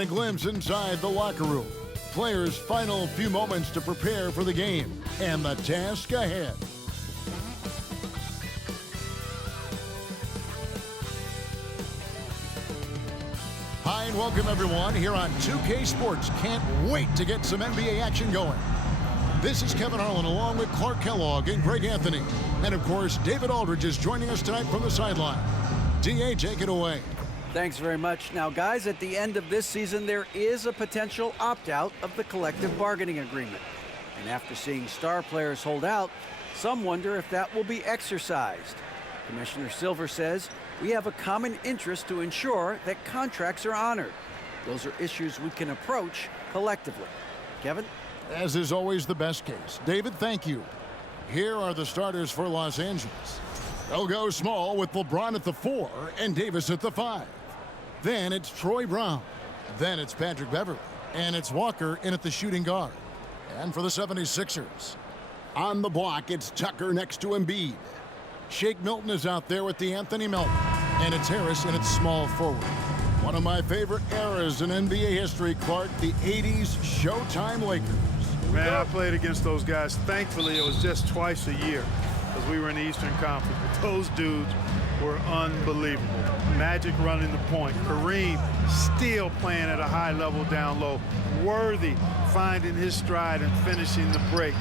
A glimpse inside the locker room. Players' final few moments to prepare for the game and the task ahead. Hi and welcome everyone here on 2K Sports. Can't wait to get some NBA action going. This is Kevin Harlan along with Clark Kellogg and Greg Anthony. And of course, David Aldridge is joining us tonight from the sideline. DA, take it away. Thanks very much. Now, guys, at the end of this season, there is a potential opt-out of the collective bargaining agreement. And after seeing star players hold out, some wonder if that will be exercised. Commissioner Silver says we have a common interest to ensure that contracts are honored. Those are issues we can approach collectively. Kevin? As is always the best case. David, thank you. Here are the starters for Los Angeles. They'll go small with LeBron at the 4 and Davis at the 5. Then it's Troy Brown. Then it's Patrick Beverley. And it's Walker in at the shooting guard. And for the 76ers, on the block, it's Tucker next to Embiid. Shake Milton is out there with the Anthony Melton. And it's Harris in its small forward. One of my favorite eras in NBA history, Clark, the 80s Showtime Lakers. Man, I played against those guys. Thankfully, it was just twice a year because we were in the Eastern Conference. But those dudes were unbelievable. Magic running the point. Kareem still playing at a high level down low. Worthy finding his stride and finishing the break.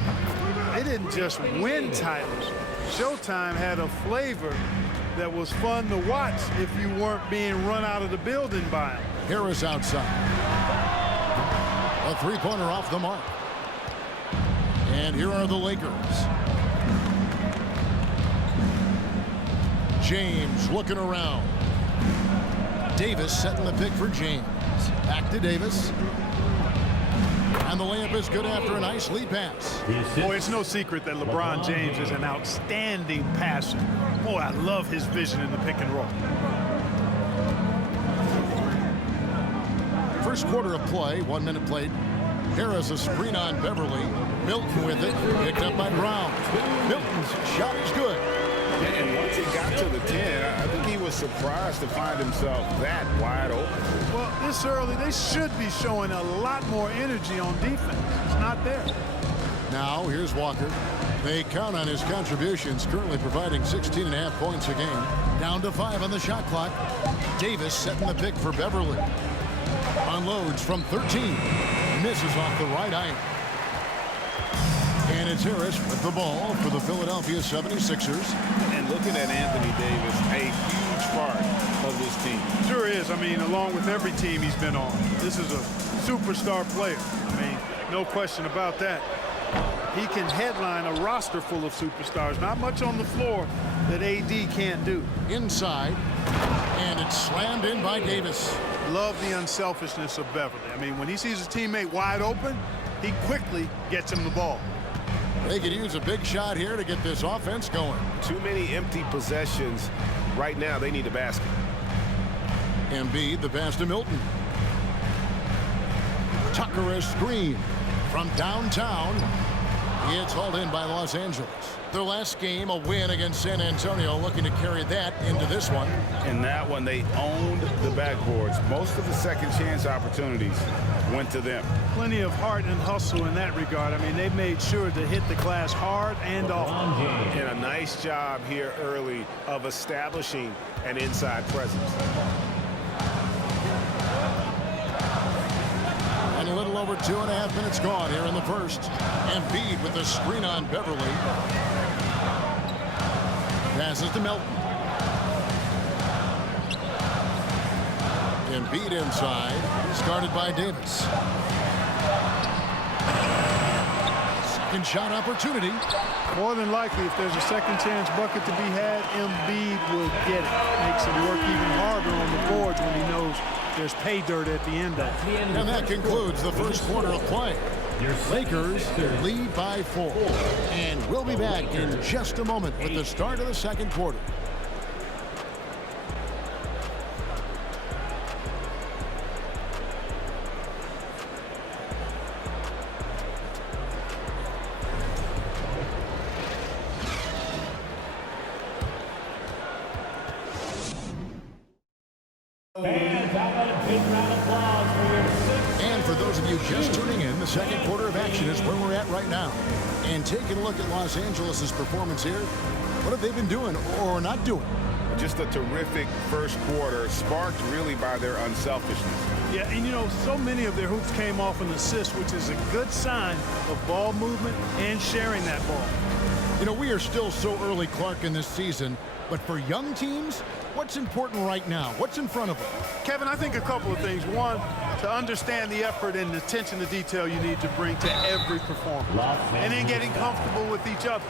They didn't just win titles. Showtime had a flavor that was fun to watch if you weren't being run out of the building by him. Harris outside. A three-pointer off the mark. And here are the Lakers. James looking around. Davis setting the pick for James. Back to Davis. And the layup is good after a nice lead pass. Boy, it's no secret that LeBron James is an outstanding passer. Boy, I love his vision in the pick and roll. First quarter of play, 1 minute played. Harris a screen on Beverly. Milton with it, picked up by Brown. Milton's shot is good. And once he got to the 10, I think he was surprised to find himself that wide open. Well, this early, they should be showing a lot more energy on defense. It's not there. Now, here's Walker. They count on his contributions, currently providing 16.5 points a game. Down to 5 on the shot clock. Davis setting the pick for Beverly. Unloads from 13. Misses off the right iron. And it's Harris with the ball for the Philadelphia 76ers. And looking at Anthony Davis, a huge part of this team. Sure is. I mean, along with every team he's been on. This is a superstar player. I mean, no question about that. He can headline a roster full of superstars. Not much on the floor that AD can't do. Inside. And it's slammed in by Davis. Love the unselfishness of Beverly. I mean, when he sees his teammate wide open, he quickly gets him the ball. They could use a big shot here to get this offense going. Too many empty possessions. Right now, they need a basket. Embiid, the pass to Milton. Tucker a screen from downtown. It's hauled in by Los Angeles. Their last game, a win against San Antonio, looking to carry that into this one. In that one, they owned the backboards. Most of the second chance opportunities went to them. Plenty of heart and hustle in that regard. I mean, they made sure to hit the glass hard and often. And a nice job here early of establishing an inside presence. And a little over 2.5 minutes gone here in the first. Embiid with the screen on Beverly. Passes to Melton. Embiid inside. Started by Davis. Second shot opportunity. More than likely, if there's a second chance bucket to be had, Embiid will get it. Makes it work even harder on the boards when he knows there's pay dirt at the end of it. And that concludes the first quarter of play. Lakers lead by 4. And we'll be back in just a moment with the start of the second quarter. Fans, how about a big round of applause for your those of you just tuning in, the second quarter of action is where we're at right now. And taking a look at Los Angeles' performance here, what have they been doing or not doing? Just a terrific first quarter, sparked really by their unselfishness. Yeah, and you know, so many of their hoops came off an assist, which is a good sign of ball movement and sharing that ball. You know, we are still so early, Clark, in this season, but for young teams, what's important right now? What's in front of them? Kevin, I think a couple of things. One, to understand the effort and the attention to detail you need to bring to every performance. And then getting comfortable with each other.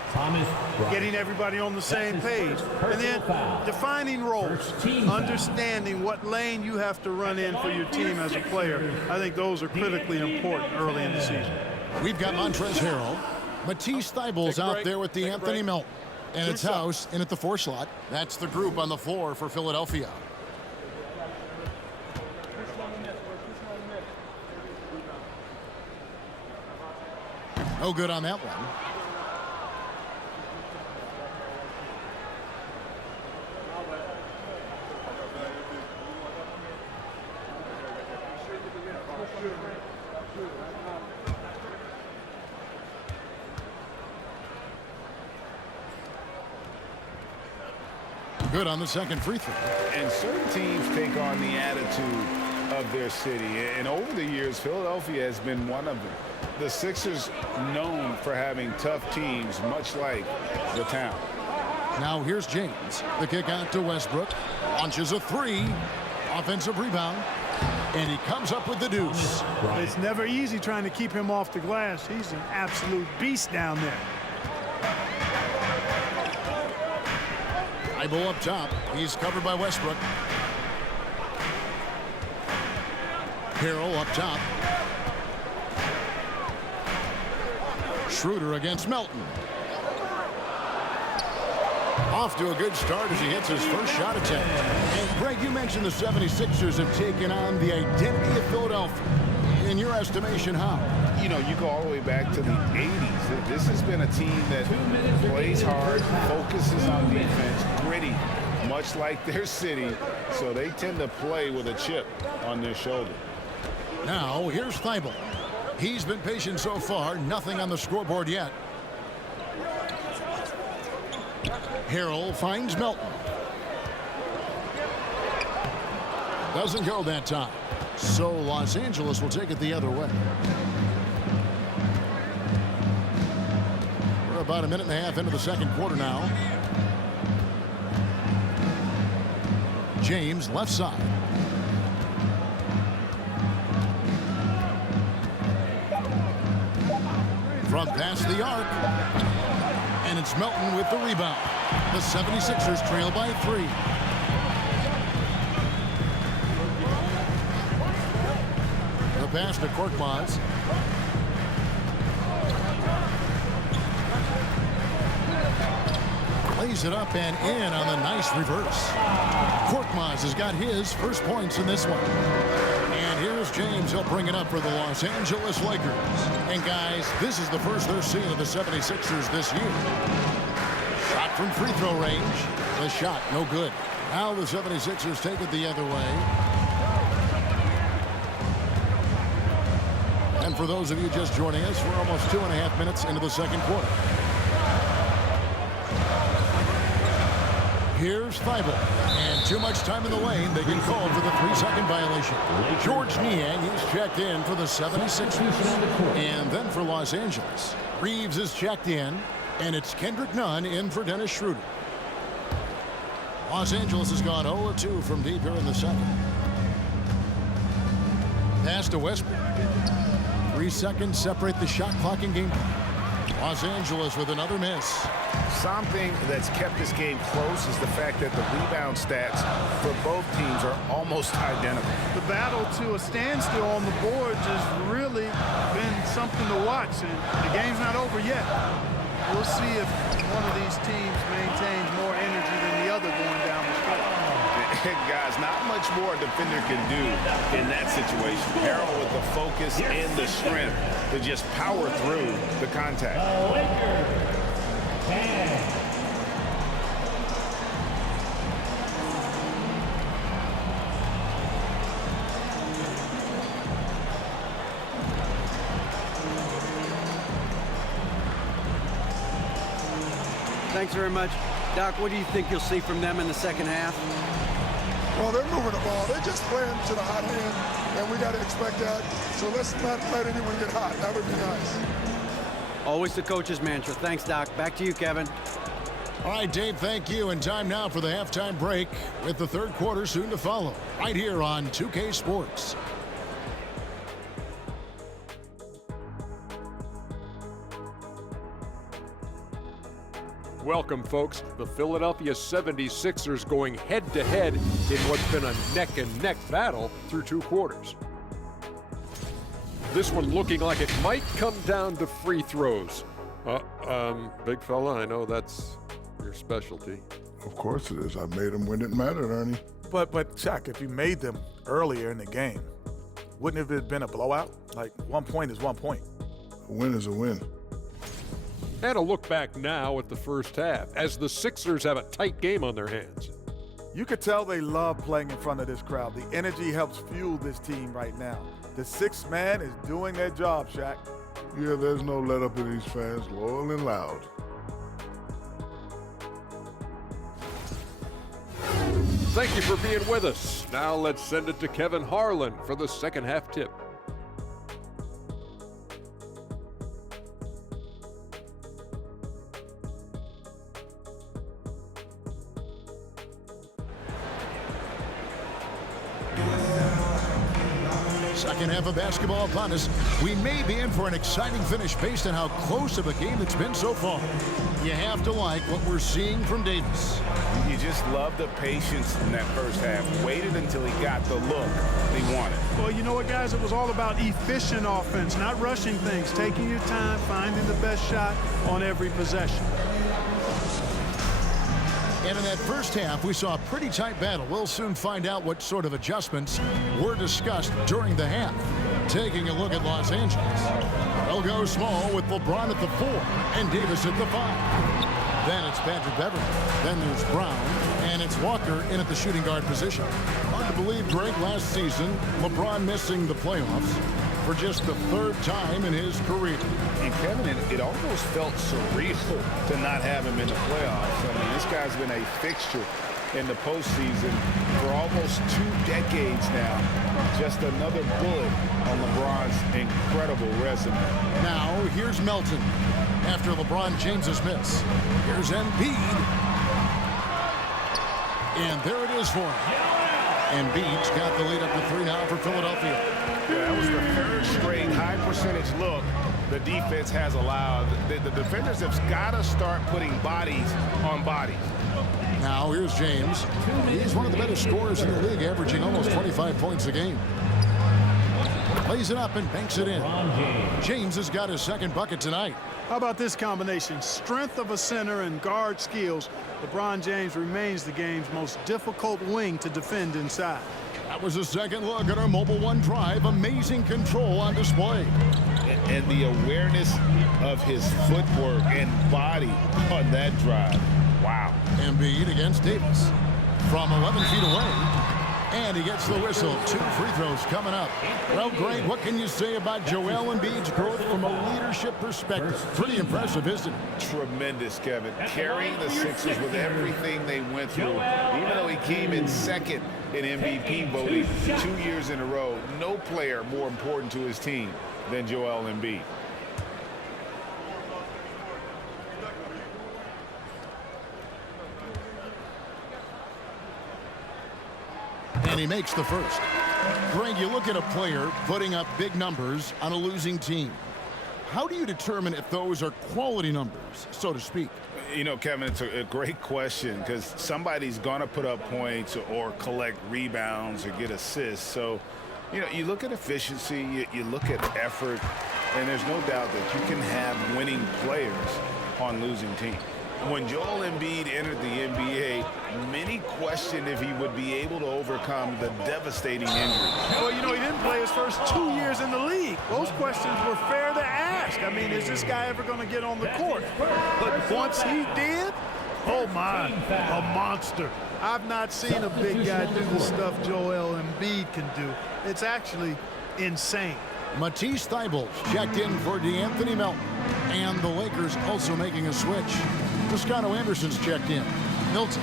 Getting everybody on the same page. And then defining roles. Understanding what lane you have to run in for your team as a player. I think those are critically important early in the season. We've got Montrezl Harrell. Matisse Thybulle's out there with the Anthony Melton. And it's House in at the 4 slot. That's the group on the floor for Philadelphia. No good on that one. Good on the second free throw. And certain teams take on the attitude of their city. And over the years, Philadelphia has been one of them. The Sixers known for having tough teams, much like the town. Now here's James. The kick out to Westbrook. Launches a 3. Offensive rebound. And he comes up with the deuce. It's never easy trying to keep him off the glass. He's an absolute beast down there. Thybulle up top. He's covered by Westbrook. Harrell up top. Schroeder against Melton. Off to a good start as he hits his first shot attempt. And Greg, you mentioned the 76ers have taken on the identity of Philadelphia. In your estimation, how? You know, you go all the way back to the 80s. This has been a team that plays hard, focuses on defense, gritty, much like their city. So they tend to play with a chip on their shoulder. Now, here's Thybulle. He's been patient so far. Nothing on the scoreboard yet. Harrell finds Melton. Doesn't go that time. So Los Angeles will take it the other way. We're about a minute and a half into the second quarter now. James left side. From past the arc. And it's Melton with the rebound. The 76ers trail by 3. The pass to Korkmaz. Lays it up and in on the nice reverse. Korkmaz has got his first points in this one. And here's James. He'll bring it up for the Los Angeles Lakers. And guys, this is the first they're seeing of the 76ers this year. Shot from free throw range. The shot, no good. Now the 76ers take it the other way. And for those of you just joining us, we're almost 2.5 minutes into the second quarter. Here's Thybulle. And too much time in the lane. They get called for the 3-second violation. George Niang, he's checked in for the 76ers. And then for Los Angeles, Reeves is checked in. And it's Kendrick Nunn in for Dennis Schroeder. Los Angeles has gone 0-2 from deep here in the second. Pass to Westbrook. 3 seconds separate the shot clock in game. Los Angeles with another miss. Something that's kept this game close is the fact that the rebound stats for both teams are almost identical. The battle to a standstill on the boards has really been something to watch, and the game's not over yet. We'll see if one of these teams maintains more energy than the other going down the stretch. Guys, not much more a defender can do in that situation. Harrell with the focus and the strength to just power through the contact. Thanks very much. Doc, what do you think you'll see from them in the second half? Well, they're moving the ball. They're just playing to the hot hand, and we got to expect that. So let's not let anyone get hot. That would be nice. Always the coach's mantra. Thanks, Doc. Back to you, Kevin. All right, Dave, thank you. And time now for the halftime break with the third quarter soon to follow right here on 2K Sports. Welcome, folks. The Philadelphia 76ers going head-to-head in what's been a neck-and-neck battle through 2 quarters. This one looking like it might come down to free throws. Big fella, I know that's your specialty. Of course it is. I made them when it mattered, Ernie. But Chuck, if you made them earlier in the game, wouldn't it have been a blowout? Like, 1 point is 1 point. A win is a win. And a look back now at the first half as the Sixers have a tight game on their hands. You could tell they love playing in front of this crowd. The energy helps fuel this team right now. The sixth man is doing their job, Shaq. Yeah, there's no let up in these fans, loyal and loud. Thank you for being with us. Now let's send it to Kevin Harlan for the second half tip. Second half of basketball upon us. We may be in for an exciting finish based on how close of a game it's been so far. You have to like what we're seeing from Davis. You just love the patience in that first half. Waited until he got the look he wanted. Well, you know what, guys? It was all about efficient offense, not rushing things, taking your time, finding the best shot on every possession. And in that first half, we saw a pretty tight battle. We'll soon find out what sort of adjustments were discussed during the half. Taking a look at Los Angeles. They'll go small with LeBron at the 4 and Davis at the 5. Then it's Patrick Beverley. Then there's Brown. And it's Walker in at the shooting guard position. Hard to believe, Greg, last season, LeBron missing the playoffs for just the 3rd time in his career. And Kevin, it almost felt surreal to not have him in the playoffs. I mean, this guy's been a fixture in the postseason for almost 2 decades now. Just another bullet on LeBron's incredible resume. Now, here's Melton after LeBron James's miss. Here's Embiid. And there it is for him. Embiid's got the lead up to 3 now for Philadelphia. Yeah, that was the 3rd straight high percentage look the defense has allowed. The defenders have got to start putting bodies on bodies. Now here's James. He's one of the better scorers in the league, averaging almost 25 points a game. Plays it up and banks it in. James has got his 2nd bucket tonight. How about this combination? Strength of a center and guard skills. LeBron James remains the game's most difficult wing to defend inside. That was a second look at our Mobile One drive. Amazing control on display. And the awareness of his footwork and body on that drive. Wow. Embiid against Davis from 11 feet away. And he gets the whistle. 2 free throws coming up. Well, Greg, what can you say about Joel Embiid's growth from a leadership perspective? Pretty impressive, isn't it? Tremendous, Kevin. Carrying the Sixers with everything they went through. Even though he came in 2nd in MVP voting 2 years in a row, no player more important to his team than Joel Embiid. And he makes the first. Greg, you look at a player putting up big numbers on a losing team. How do you determine if those are quality numbers, so to speak? You know, Kevin, it's a great question because somebody's going to put up points or collect rebounds or get assists. So, you know, you look at efficiency, you look at effort, and there's no doubt that you can have winning players on losing teams. When Joel Embiid entered the NBA, many questioned if he would be able to overcome the devastating injury. Well, you know, he didn't play his first 2 years in the league. Those questions were fair to ask. I mean, is this guy ever going to get on the court? But once he did, oh my, a monster. I've not seen a big guy do the stuff Joel Embiid can do. It's actually insane. Matisse Thybulle checked in for DeAnthony Melton. And the Lakers also making a switch. Toscano Anderson's checked in. Milton.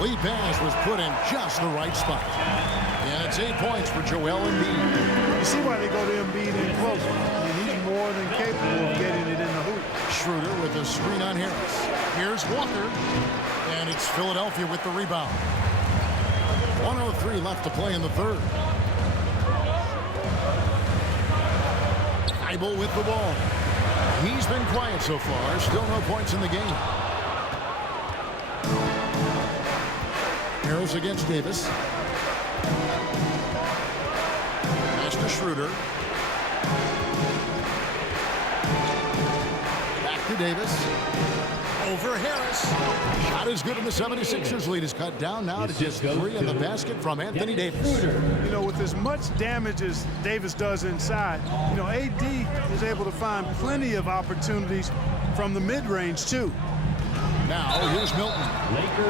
Lead pass was put in just the right spot. And it's 8 points for Joel Embiid. You see why they go to Embiid in close. I mean, he's more than capable of getting it in the hoop. Schroeder with a screen on Harris. Here's Walker. And it's Philadelphia with the rebound. 1:03 left to play in the third. Thibault with the ball. He's been quiet so far. Still no points in the game. Harris against Davis. Pass to Schroeder. Back to Davis. Over Harris. Shot is good, and the 76ers lead is cut down now to just 3 in the basket from Anthony Davis. You know, with as much damage as Davis does inside, you know, AD is able to find plenty of opportunities from the mid-range, too. Now, here's Milton.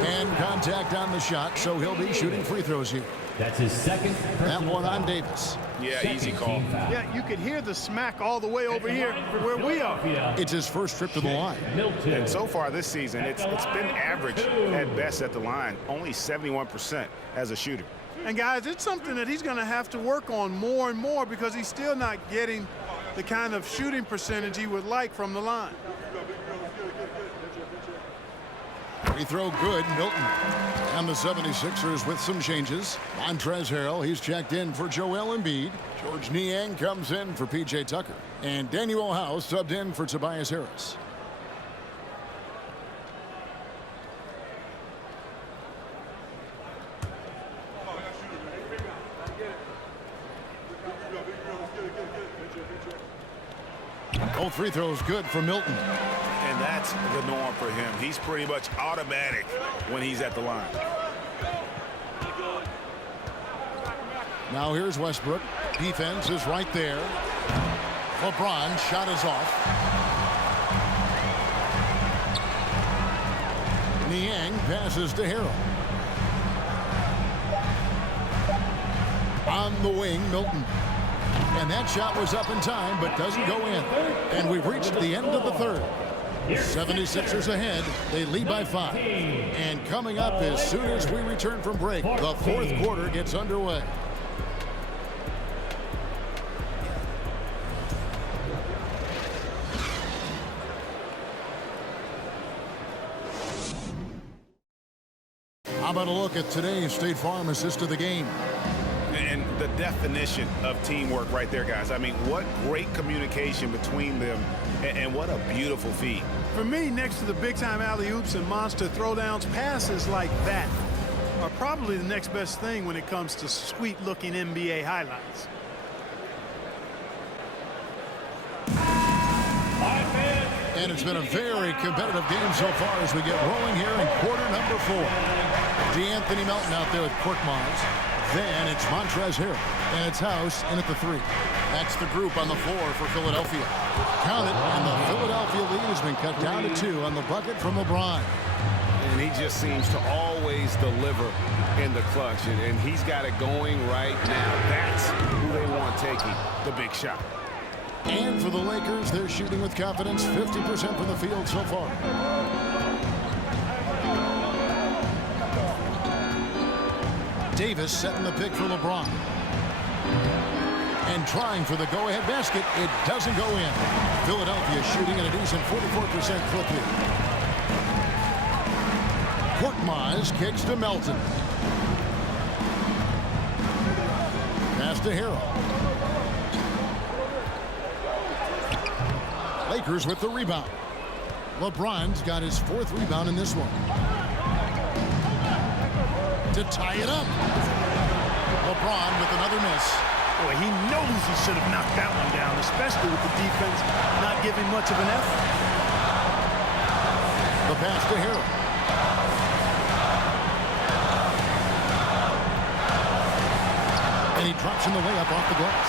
And contact on the shot, so he'll be shooting free throws here. That's his second. That one on Davis. Yeah, easy call. Yeah, you could hear the smack all the way over here where we are. It's his first trip to the line. And so far this season, it's been average at best at the line, only 71% as a shooter. And, guys, it's something that he's going to have to work on more and more because he's still not getting the kind of shooting percentage he would like from the line. Free throw good, Milton. And the 76ers with some changes. Montrezl Harrell, he's checked in for Joel Embiid. George Niang comes in for P.J. Tucker. And Daniel House subbed in for Tobias Harris. Both free throws good for Milton. And that's the norm for him. He's pretty much automatic when he's at the line. Now here's Westbrook. Defense is right there. LeBron shot is off. Niang passes to Harrell. On the wing, Milton. And that shot was up in time, but doesn't go in. And we've reached the end of the third. 76ers ahead. They lead by 5. And coming up as soon as we return from break, the fourth quarter gets underway. How about a look at today's State Farm assist of the game? And the definition of teamwork right there, guys. I mean, what great communication between them, and what a beautiful feed. For me, next to the big-time alley-oops and monster throwdowns, passes like that are probably the next best thing when it comes to sweet-looking NBA highlights. And it's been a very competitive game so far as we get rolling here in quarter number 4. DeAnthony Melton out there with Korkmaz. Then it's Montrezl Harrell, and it's House in at the 3. That's the group on the floor for Philadelphia. Count it, and the Philadelphia lead has been cut down to 2 on the bucket from LeBron. And he just seems to always deliver in the clutch, and he's got it going right now. That's who they want taking the big shot. And for the Lakers, they're shooting with confidence, 50% from the field so far. Davis setting the pick for LeBron. And trying for the go-ahead basket. It doesn't go in. Philadelphia shooting at a decent 44% clip here. Korkmaz kicks to Melton. Pass to Harrell. Lakers with the rebound. LeBron's got his 4th rebound in this one. To tie it up. LeBron with another miss. Boy, he knows he should have knocked that one down, especially with the defense not giving much of an effort. The pass to Harrell. And he drops in the layup off the glass.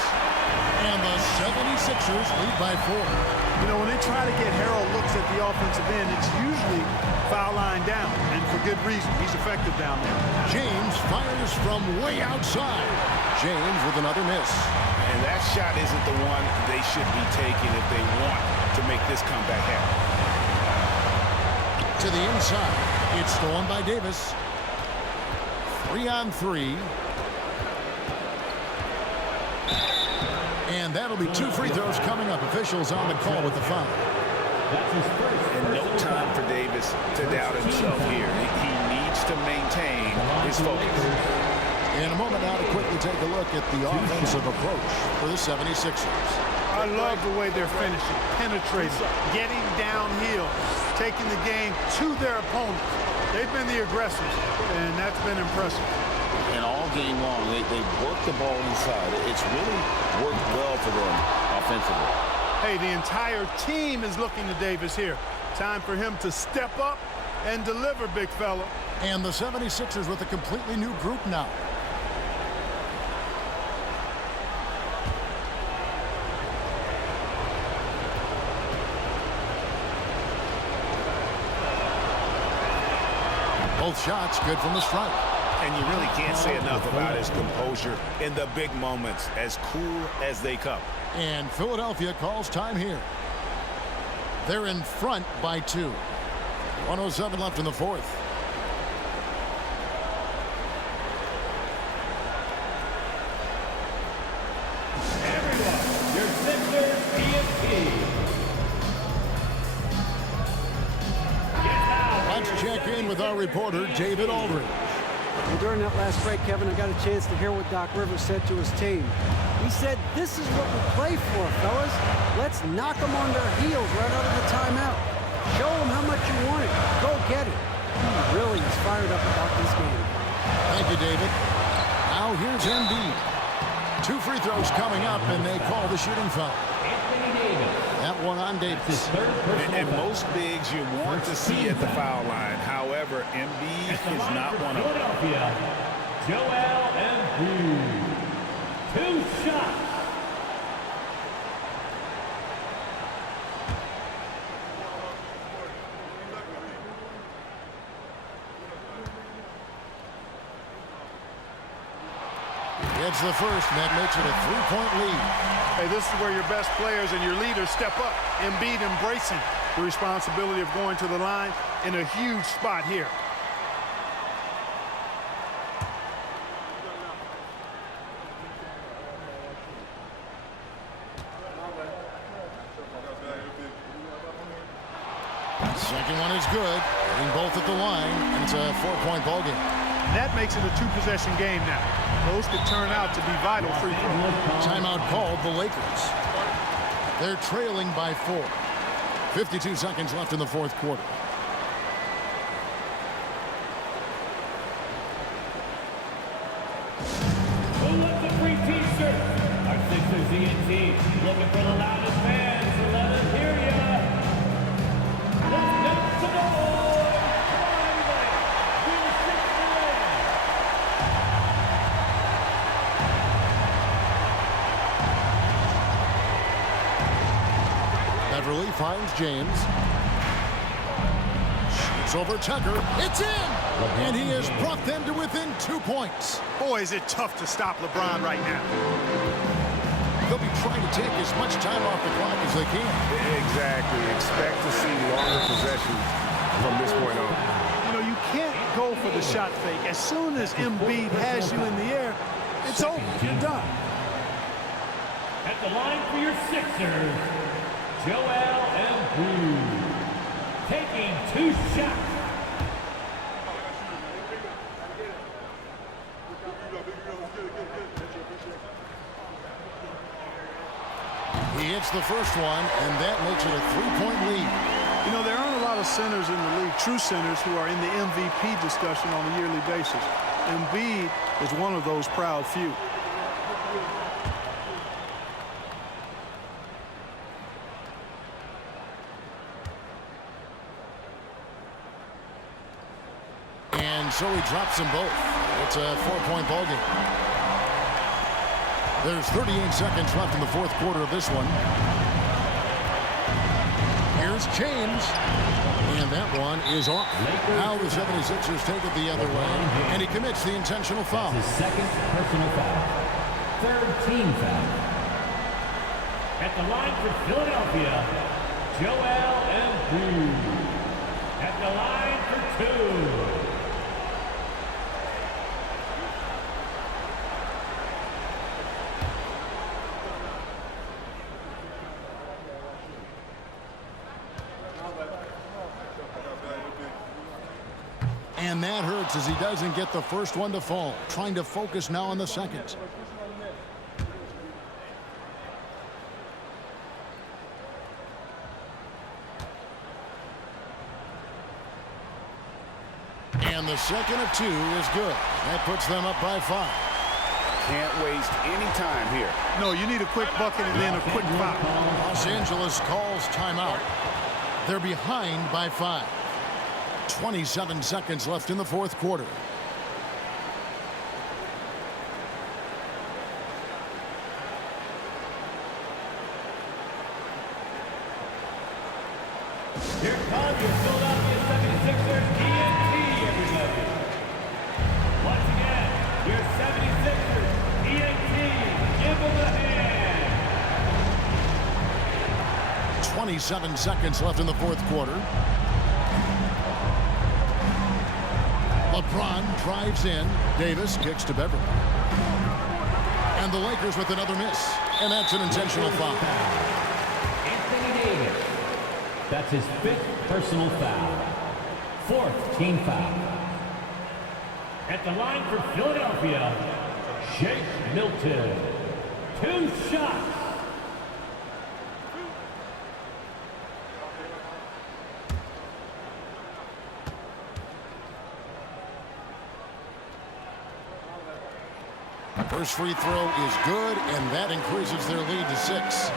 And the 76ers lead by 4. You know, when they try to get Harrell looks at the offensive end, it's usually foul line down, and for good reason. He's effective down there. James fires from way outside. James with another miss. And And that shot isn't the one they should be taking if they want to make this comeback happen. To the inside. It's stolen by Davis. 3-on-3. And that'll be 2 free throws coming up. Officials on the call with the foul. And no time for Davis to doubt himself here. He needs to maintain his focus. In a moment now to quickly take a look at the offensive approach for the 76ers. I love the way they're finishing, penetrating, getting downhill, taking the game to their opponents. They've been the aggressors, and that's been impressive. And all game long, they work the ball inside. It's really worked well for them offensively. Hey, the entire team is looking to Davis here. Time for him to step up and deliver, big fella. And the 76ers with a completely new group now. Both shots good from the stripe. And you really can't say enough about his composure in the big moments, as cool as they come. And Philadelphia calls time here. They're in front by 2. 1:07 left in the fourth. Everyone, your Sixers ESP. Let's check in with our reporter, David Aldridge. Well, during that last break, Kevin, I got a chance to hear what Doc Rivers said to his team. He said, "This is what we play for, fellas. Let's knock them on their heels right out of the timeout. Show them how much you want it. Go get it." He really is fired up about this game. Thank you, David. Now here's Embiid. 2 free throws coming up, and they call the shooting foul. That one on Davis. And most bigs you want to see at the foul line. However, Embiid is not one of them. Philadelphia, Joel Embiid. 2 shots. It's the first, and that makes it a 3-point lead. Hey, this is where your best players and your leaders step up. Embiid embracing the responsibility of going to the line in a huge spot here. Second one is good. Hitting both at the line, and it's a 4-point ball game. That makes it a 2-possession game now. Those could turn out to be vital free throws. Timeout called the Lakers. They're trailing by 4. 52 seconds left in the fourth quarter. Who wants a free t-shirt? Our Sixers ENT looking for the loudest fans. So let us hear ya. Let's make some noise. We're Beverly finds James. Shoots over Tucker. It's in! And he has brought them to within 2 points. Boy, is it tough to stop LeBron right now. They'll be trying to take as much time off the clock as they can. Exactly. Expect to see longer possessions from this point on. You know, you can't go for the shot fake. As soon as Embiid has you in the air, it's over. You're done. At the line for your Sixers, Joel Embiid. Taking 2 shots. He hits the first one, and that makes it a 3-point lead. You know, there aren't a lot of centers in the league, true centers, who are in the MVP discussion on a yearly basis. Embiid is one of those proud few. And so he drops them both. It's a 4-point ball game. There's 38 seconds left in the fourth quarter of this one. Here's James. And that one is off. Now the 76ers take it the other way. And he commits the intentional foul. His second personal foul. Third team foul. At the line for Philadelphia, Joel Embiid. At the line for 2. And that hurts as he doesn't get the first one to fall. Trying to focus now on the second. And the second of 2 is good. That puts them up by 5. Can't waste any time here. No, you need a quick bucket and then a quick foul. Los Angeles calls timeout. They're behind by 5. 27 seconds left in the fourth quarter. Here comes your Philadelphia 76ers ENT, everybody. Once again, your 76ers ENT. Give them a hand. 27 seconds left in the fourth quarter. LeBron drives in. Davis kicks to Beverly. And the Lakers with another miss. And that's an intentional foul. Anthony Davis. That's his 5th personal foul. 4th team foul. At the line for Philadelphia, Shake Milton. 2 shots. First free throw is good, and that increases their lead to 6.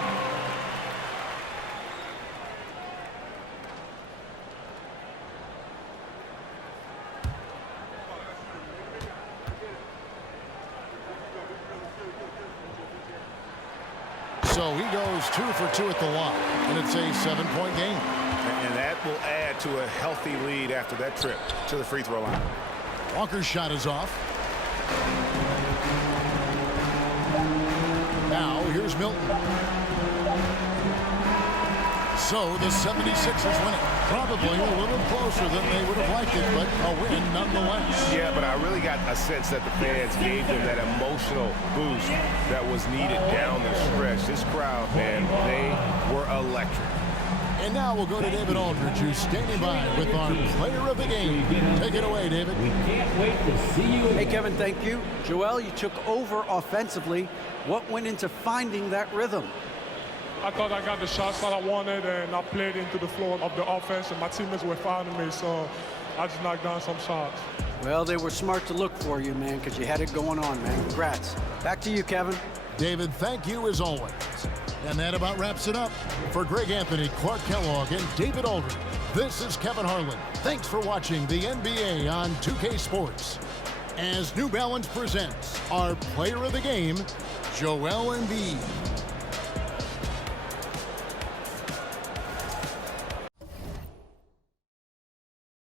So he goes 2 for 2 at the line, and it's a 7-point game. And that will add to a healthy lead after that trip to the free throw line. Walker's shot is off. Now, here's Milton. So, the 76ers win it. Probably a little closer than they would have liked it, but a win nonetheless. Yeah, but I really got a sense that the fans gave them that emotional boost that was needed down the stretch. This crowd, man, they were electric. And now we'll go to David Aldridge, who's standing by with our player of the game. Take it away, David. We can't wait to see you again. Hey, Kevin, thank you. Joel, you took over offensively. What went into finding that rhythm? I thought I got the shots that I wanted, and I played into the flow of the offense, and my teammates were fouling me, so I just knocked down some shots. Well, they were smart to look for you, man, because you had it going on, man. Congrats. Back to you, Kevin. David, thank you as always. And that about wraps it up. For Greg Anthony, Clark Kellogg, and David Aldridge, this is Kevin Harlan. Thanks for watching the NBA on 2K Sports. As New Balance presents our player of the game, Joel Embiid.